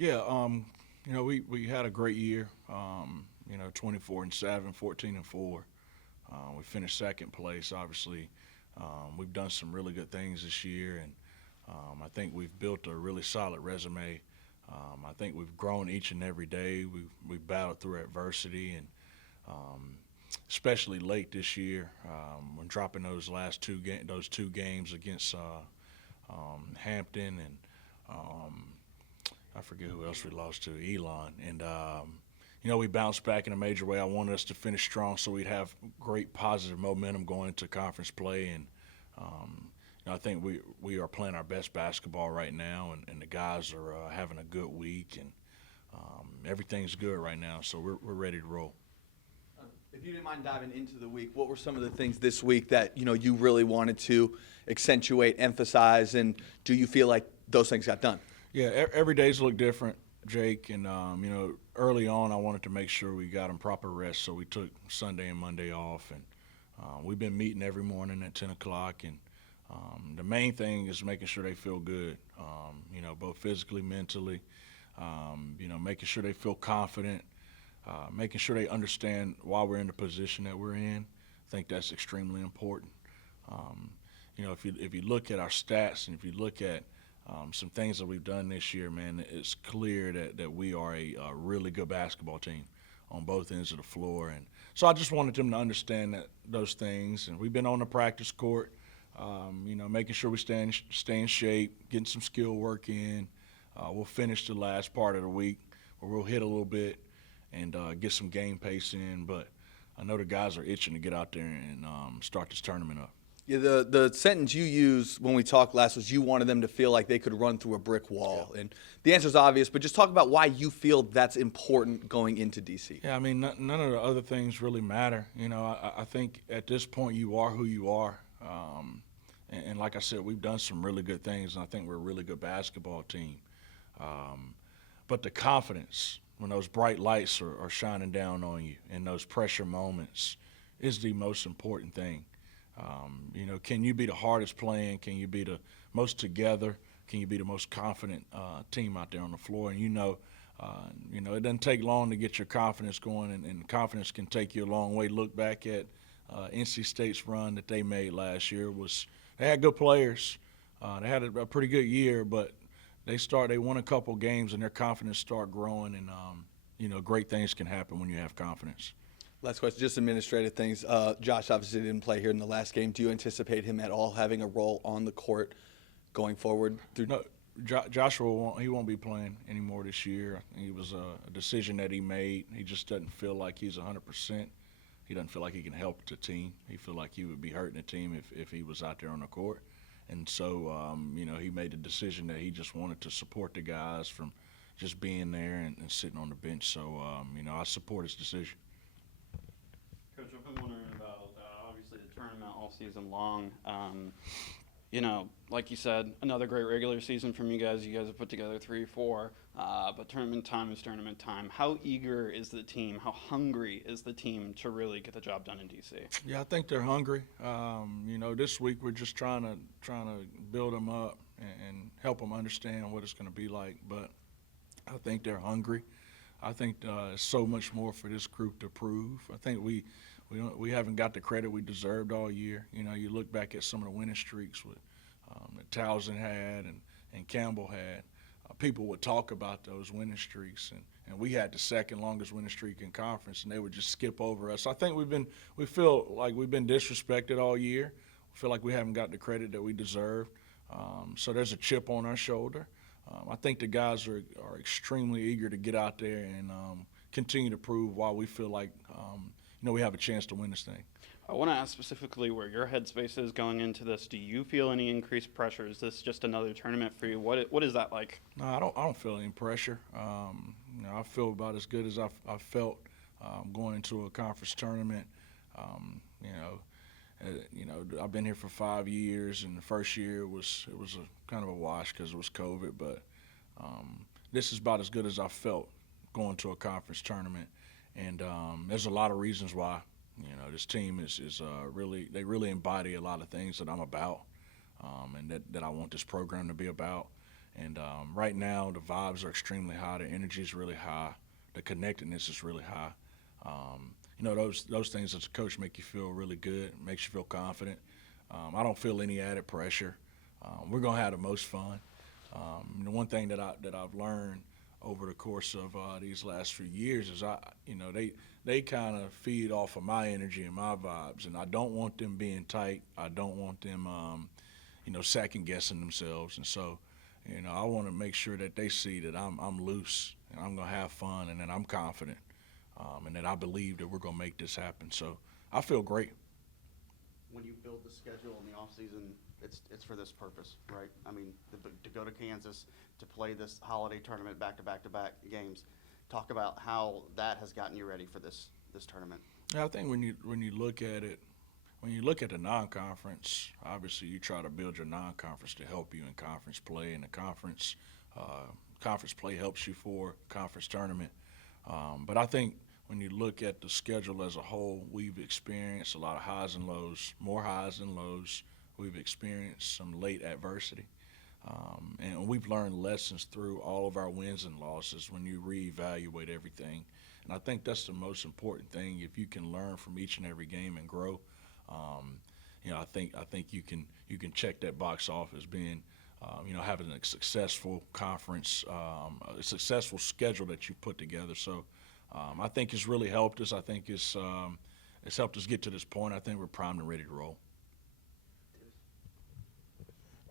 Yeah, we had a great year. 24-7, 14-4. We finished second place. Obviously, we've done some really good things this year, and I think we've built a really solid resume. I think we've grown each and every day. We've battled through adversity, and um, especially late this year when dropping those two games against Hampton and um, I forget who else we lost to, Elon. And, we bounced back in a major way. I wanted us to finish strong so we'd have great positive momentum going into conference play. And um, I think we are playing our best basketball right now, and the guys are having a good week, and everything's good right now. So we're ready to roll. If you didn't mind diving into the week, what were some of the things this week that you really wanted to accentuate, emphasize, and do you feel like those things got done? Yeah, every day's look different, Jake. And early on, I wanted to make sure we got them proper rest, so we took Sunday and Monday off, and we've been meeting every morning at 10 o'clock. And the main thing is making sure they feel good, both physically, mentally. Making sure they feel confident, making sure they understand why we're in the position that we're in. I think that's extremely important. Um, if you look at our stats and if you look at some things that we've done this year, man, it's clear that we are a really good basketball team on both ends of the floor. And so I just wanted them to understand those things. And we've been on the practice court, making sure we stay in shape, getting some skill work in. We'll finish the last part of the week where we'll hit a little bit and get some game pace in. But I know the guys are itching to get out there and start this tournament up. Yeah, the sentence you used when we talked last was you wanted them to feel like they could run through a brick wall. Yeah. And the answer is obvious, but just talk about why you feel that's important going into D.C. Yeah, I mean, none of the other things really matter. I think at this point you are who you are. And like I said, we've done some really good things, and I think we're a really good basketball team. But the confidence, when those bright lights are shining down on you and those pressure moments, is the most important thing. Can you be the hardest playing? Can you be the most together? Can you be the most confident team out there on the floor? And it doesn't take long to get your confidence going, and confidence can take you a long way. Look back at NC State's run that they made last year. They had good players. They had a pretty good year, but they won a couple games, and their confidence started growing, and great things can happen when you have confidence. Last question, just administrative things. Josh obviously didn't play here in the last game. Do you anticipate him at all having a role on the court going forward? No, Joshua he won't be playing anymore this year. It was a decision that he made. He just doesn't feel like he's 100%. He doesn't feel like he can help the team. He feels like he would be hurting the team if he was out there on the court. And so, he made the decision that he just wanted to support the guys from just being there and sitting on the bench. So, I support his decision. Coach, I've been wondering about obviously the tournament all season long. Like you said, another great regular season from you guys. You guys have put together 3-4, but tournament time is tournament time. How eager is the team? How hungry is the team to really get the job done in DC? Yeah, I think they're hungry. This week we're just trying to build them up and help them understand what it's going to be like. But I think they're hungry. I think there's so much more for this group to prove. I think we haven't got the credit we deserved all year. You look back at some of the winning streaks that Townsend had and Campbell had. People would talk about those winning streaks, and we had the second longest winning streak in conference, and they would just skip over us. I think we feel like we've been disrespected all year. We feel like we haven't got the credit that we deserve. So there's a chip on our shoulder. I think the guys are extremely eager to get out there and continue to prove why we feel like we have a chance to win this thing. I want to ask specifically where your headspace is going into this. Do you feel any increased pressure? Is this just another tournament for you? What is that like? No, I don't feel any pressure. I feel about as good as I felt going into a conference tournament. I've been here for 5 years, and the first year it was a kind of a wash because it was COVID. But this is about as good as I felt going to a conference tournament, and there's a lot of reasons why. This team is really embody a lot of things that I'm about, and that I want this program to be about. And right now, the vibes are extremely high. The energy is really high. The connectedness is really high. Those things as a coach make you feel really good, makes you feel confident. I don't feel any added pressure. We're gonna have the most fun. The one thing that I've learned over the course of these last few years is they kind of feed off of my energy and my vibes, and I don't want them being tight. I don't want them second guessing themselves, and so I want to make sure that they see that I'm loose and I'm gonna have fun and that I'm confident, and that I believe that we're gonna make this happen. So I feel great. When you build the schedule in the off season, it's for this purpose, right? I mean, to go to Kansas to play this holiday tournament back to back games. Talk about how that has gotten you ready for this tournament. Yeah, I think when you look at it, when you look at the non-conference, obviously you try to build your non-conference to help you in conference play, and the conference play helps you for conference tournament. But I think when you look at the schedule as a whole, we've experienced a lot of highs and lows, more highs than lows. We've experienced some late adversity. And we've learned lessons through all of our wins and losses when you reevaluate everything. And I think that's the most important thing. If you can learn from each and every game and grow, I think you can check that box off as being, having a successful conference, a successful schedule that you put together. So I think it's really helped us. I think it's helped us get to this point. I think we're primed and ready to roll.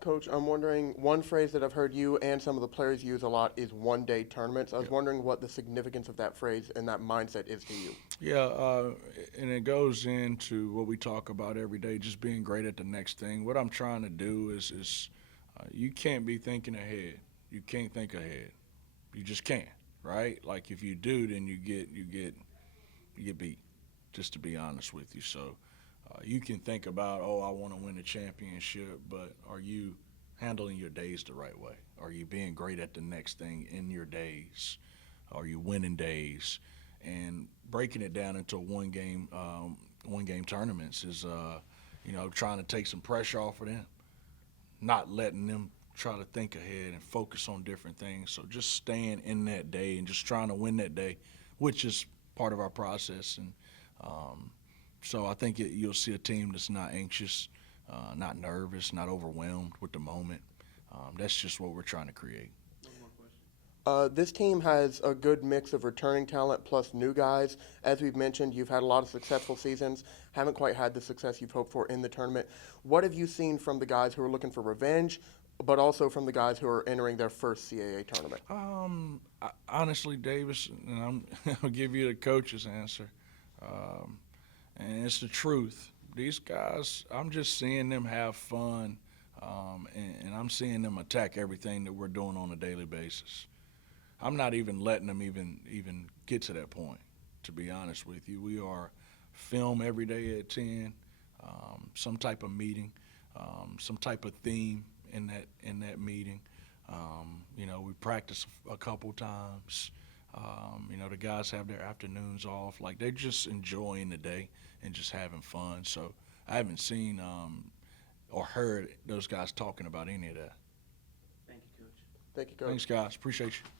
Coach, I'm wondering, one phrase that I've heard you and some of the players use a lot is one-day tournaments. I was wondering what the significance of that phrase and that mindset is to you. Yeah, and it goes into what we talk about every day, just being great at the next thing. What I'm trying to do is you can't be thinking ahead. You can't think ahead. You just can't, right? Like if you do, then you get beat, just to be honest with you. So you can think about, I want to win the championship, but are you handling your days the right way? Are you being great at the next thing in your days? Are you winning days? And breaking it down into one game tournaments is, trying to take some pressure off of them, not letting them try to think ahead and focus on different things. So just staying in that day and just trying to win that day, which is part of our process. And so I think you'll see a team that's not anxious, not nervous, not overwhelmed with the moment. That's just what we're trying to create. This team has a good mix of returning talent plus new guys. As we've mentioned, you've had a lot of successful seasons, haven't quite had the success you've hoped for in the tournament. What have you seen from the guys who are looking for revenge, but also from the guys who are entering their first CAA tournament? Honestly, Davis, and I'll give you the coach's answer. And it's the truth. These guys, I'm just seeing them have fun, and I'm seeing them attack everything that we're doing on a daily basis. I'm not even letting them even get to that point, to be honest with you. We are film every day at 10, some type of meeting, some type of theme in that meeting. We practice a couple times. The guys have their afternoons off. Like, they're just enjoying the day and just having fun. So I haven't seen or heard those guys talking about any of that. Thank you, Coach. Thank you, Coach. Thanks, guys. Appreciate you.